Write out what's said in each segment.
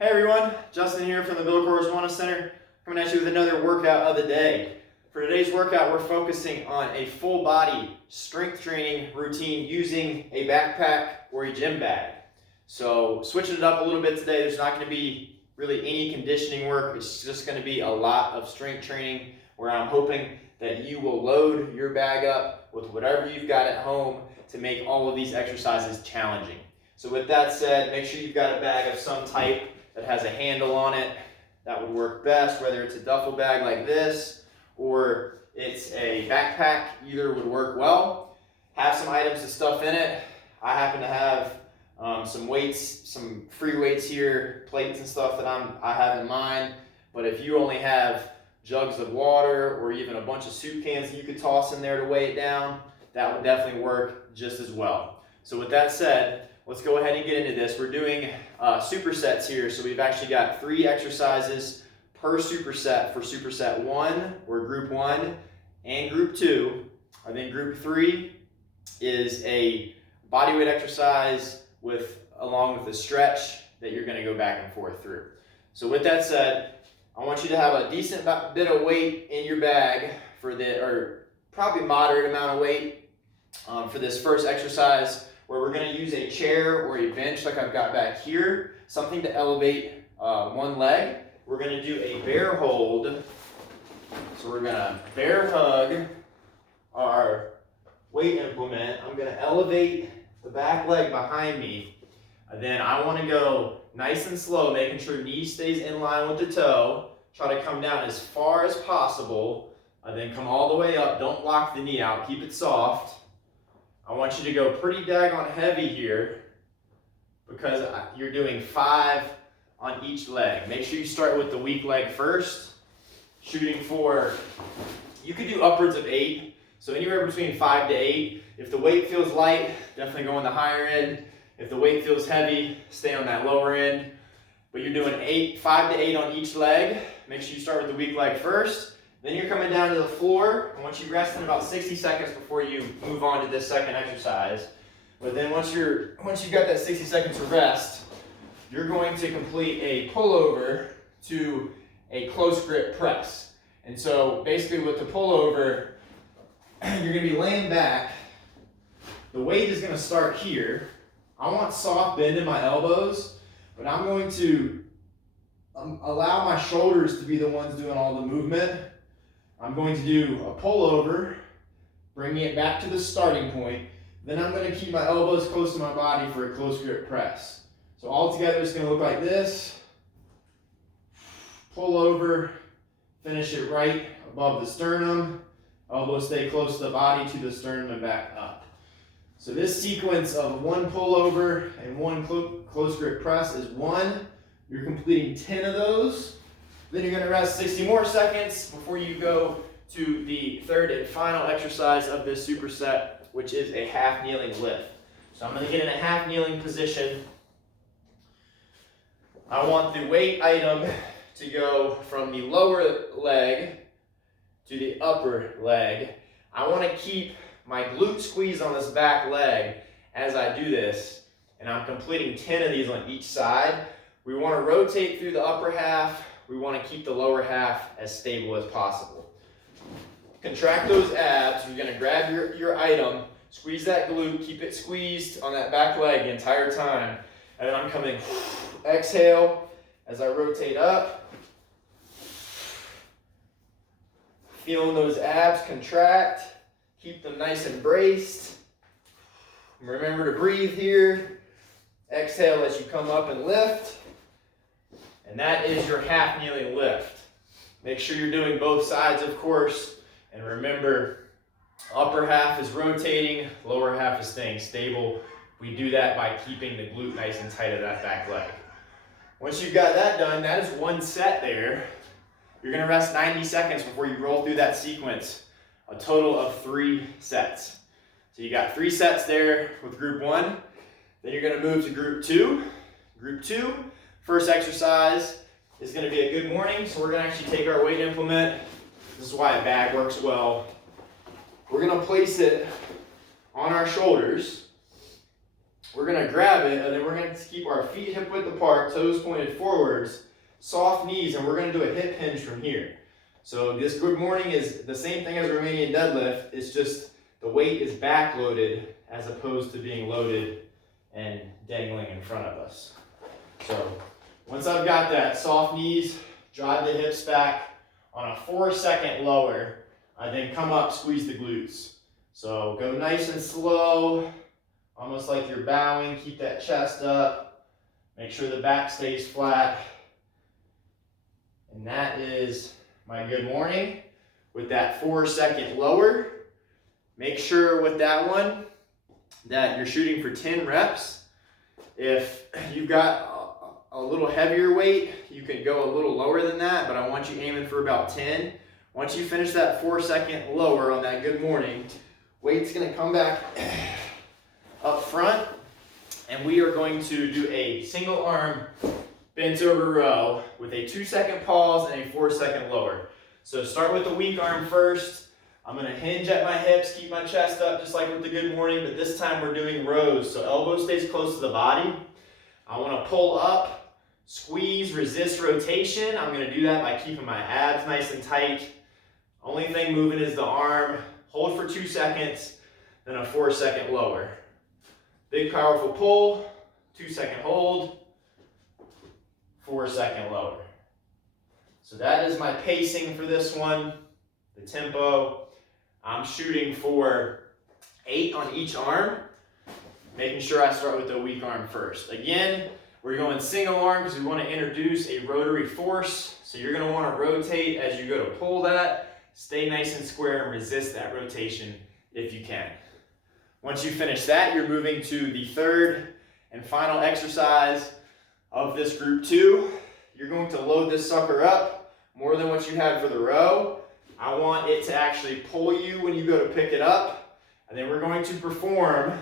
Hey everyone, Justin here from the Bill Coors Wellness Center, coming at you with another workout of the day. For today's workout, we're focusing on a full body strength training routine using a backpack or a gym bag. So switching it up a little bit today, there's not going to be really any conditioning work. It's just going to be a lot of strength training where I'm hoping that you will load your bag up with whatever you've got at home to make all of these exercises challenging. So with that said, make sure you've got a bag of some type that has a handle on it. That would work best, whether it's a duffel bag like this or it's a backpack, either would work well. Have some items to stuff in it. I happen to have some weights, some free weights here, plates and stuff that I have in mind. But if you only have jugs of water or even a bunch of soup cans that you could toss in there to weigh it down, that would definitely work just as well. So with that said, let's go ahead and get into this. We're doing supersets here, so we've actually got 3 exercises per superset for superset 1 or group 1 and group 2. And then group 3 is a bodyweight exercise along with a stretch that you're going to go back and forth through. So with that said, I want you to have a decent bit of weight in your bag or probably moderate amount of weight for this first exercise, where we're going to use a chair or a bench like I've got back here, something to elevate one leg. We're going to do a bear hold. So we're going to bear hug our weight implement. I'm going to elevate the back leg behind me. And then I want to go nice and slow, making sure knee stays in line with the toe. Try to come down as far as possible. And then come all the way up. Don't lock the knee out. Keep it soft. I want you to go pretty daggone heavy here because you're doing 5 on each leg. Make sure you start with the weak leg first. Shooting for, you could do upwards of 8. So anywhere between 5 to 8. If the weight feels light, definitely go on the higher end. If the weight feels heavy, stay on that lower end. But you're doing 5 to 8 on each leg. Make sure you start with the weak leg first. Then you're coming down to the floor. I want you resting about 60 seconds before you move on to this second exercise. But then once you've got that 60 seconds of rest, you're going to complete a pullover to a close grip press. And so basically with the pullover, you're going to be laying back. The weight is going to start here. I want soft bend in my elbows, but I'm going to allow my shoulders to be the ones doing all the movement. I'm going to do a pullover, bringing it back to the starting point. Then I'm going to keep my elbows close to my body for a close grip press. So all together it's going to look like this. Pull over, finish it right above the sternum. Elbows stay close to the body, to the sternum, and back up. So this sequence of 1 pullover and 1 close grip press is 1. You're completing 10 of those. Then you're going to rest 60 more seconds before you go to the third and final exercise of this superset, which is a half kneeling lift. So I'm going to get in a half kneeling position. I want the weight item to go from the lower leg to the upper leg. I want to keep my glute squeeze on this back leg as I do this, and I'm completing 10 of these on each side. We want to rotate through the upper half. We want to keep the lower half as stable as possible. Contract those abs. You're going to grab your item, squeeze that glute, keep it squeezed on that back leg the entire time. And then I'm coming, exhale as I rotate up. Feeling those abs contract. Keep them nice and braced. Remember to breathe here. Exhale as you come up and lift. And that is your half kneeling lift. Make sure you're doing both sides, of course. And remember, upper half is rotating, lower half is staying stable. We do that by keeping the glute nice and tight of that back leg. Once you've got that done, that is 1 set there. You're going to rest 90 seconds before you roll through that sequence. A total of 3 sets. So you got 3 sets there with group 1. Then you're going to move to group 2. Group 2. First exercise is going to be a good morning, so we're going to actually take our weight implement. This is why a bag works well. We're going to place it on our shoulders. we're gonna grab it, and then we're gonna keep our feet hip width apart, toes pointed forwards, soft knees, and we're gonna do a hip hinge from here. So this good morning is the same thing as Romanian deadlift. It's just the weight is back loaded as opposed to being loaded and dangling in front of us. So once I've got that, soft knees, drive the hips back on a 4-second lower, I then come up, squeeze the glutes. So go nice and slow, almost like you're bowing, keep that chest up, make sure the back stays flat. And that is my good morning with that 4-second lower. Make sure with that one that you're shooting for 10 reps. If you've got a little heavier weight, you can go a little lower than that, but I want you aiming for about 10. Once you finish that 4-second lower on that good morning, weight's gonna come back up front, and we are going to do a single arm bent over row with a 2-second pause and a 4-second lower. So start with the weak arm first. I'm gonna hinge at my hips, keep my chest up just like with the good morning, but this time we're doing rows. So elbow stays close to the body. I wanna pull up, squeeze, resist rotation. I'm gonna do that by keeping my abs nice and tight. Only thing moving is the arm. Hold for 2 seconds, then a 4-second lower. Big powerful pull, 2-second hold, 4-second lower. So that is my pacing for this one, the tempo. I'm shooting for 8 on each arm, making sure I start with the weak arm first. Again, we're going single arm because we want to introduce a rotary force. So you're going to want to rotate as you go to pull that. Stay nice and square and resist that rotation if you can. Once you finish that, you're moving to the third and final exercise of this group 2. You're going to load this sucker up more than what you had for the row. I want it to actually pull you when you go to pick it up. And then we're going to perform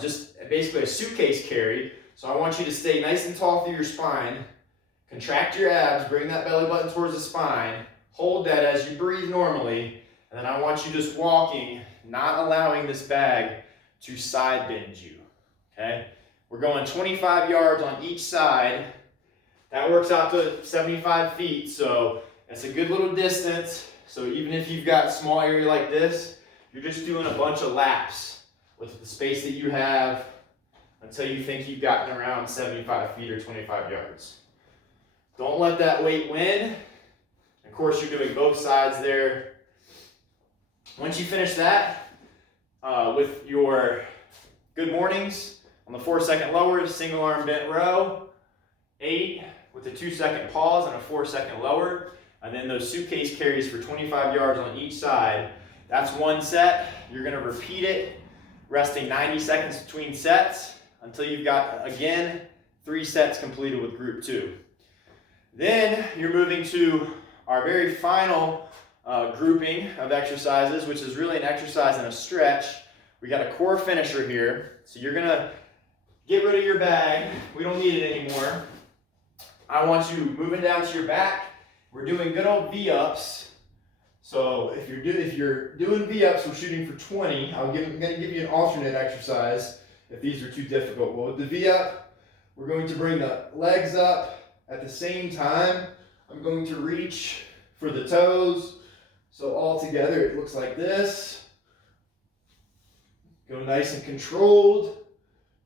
just basically a suitcase carry. So I want you to stay nice and tall through your spine. Contract your abs, bring that belly button towards the spine. Hold that as you breathe normally. And then I want you just walking, not allowing this bag to side bend you, okay? We're going 25 yards on each side. That works out to 75 feet, so it's a good little distance. So even if you've got a small area like this, you're just doing a bunch of laps with the space that you have until you think you've gotten around 75 feet or 25 yards. Don't let that weight win. Of course, you're doing both sides there. Once you finish that, with your good mornings, on the 4-second lower, single arm bent row, 8 with a 2-second pause and a 4-second lower, and then those suitcase carries for 25 yards on each side. That's one set. You're gonna repeat it, resting 90 seconds between sets until you've got, again, 3 sets completed with group 2. Then you're moving to our very final grouping of exercises, which is really an exercise and a stretch. We got a core finisher here. So you're gonna get rid of your bag. We don't need it anymore. I want you moving down to your back. We're doing good old V-ups. So if you're doing V-ups, we're shooting for 20. I'm gonna give you an alternate exercise if these are too difficult. Well, with the V-up, we're going to bring the legs up at the same time. I'm going to reach for the toes. So all together, it looks like this. Go nice and controlled.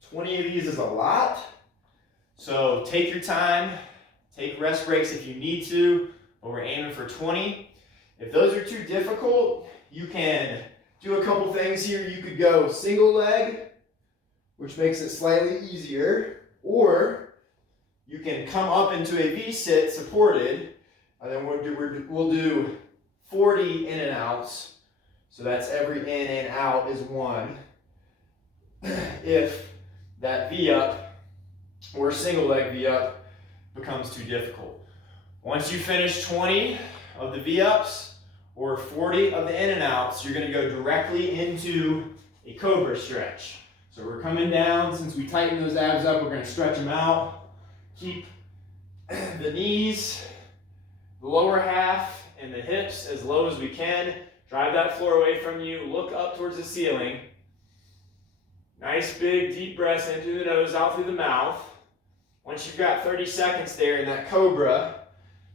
20 of these is a lot. So take your time. Take rest breaks if you need to, but we're aiming for 20. If those are too difficult, you can do a couple things here. You could go single leg, which makes it slightly easier, or you can come up into a V-sit supported, and then we'll do 40 in and outs. So that's every in and out is 1. If that V-up or single leg V-up becomes too difficult. Once you finish 20 of the V-ups or 40 of the in and outs, you're gonna go directly into a cobra stretch. So we're coming down. Since we tighten those abs up, we're gonna stretch them out. Keep the knees, the lower half, and the hips as low as we can. Drive that floor away from you. Look up towards the ceiling. Nice big deep breaths in through the nose, out through the mouth. Once you've got 30 seconds there in that cobra,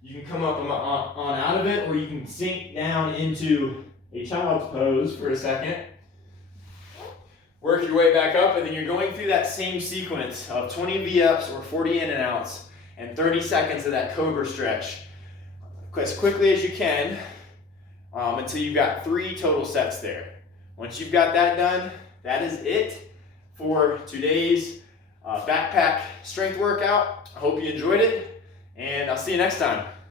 you can come up on out of it, or you can sink down into a child's pose for a second. Work your way back up, and then you're going through that same sequence of 20 V-ups or 40 in and outs and 30 seconds of that cobra stretch as quickly as you can until you've got 3 total sets there. Once you've got that done, that is it for today's backpack strength workout. I hope you enjoyed it, and I'll see you next time.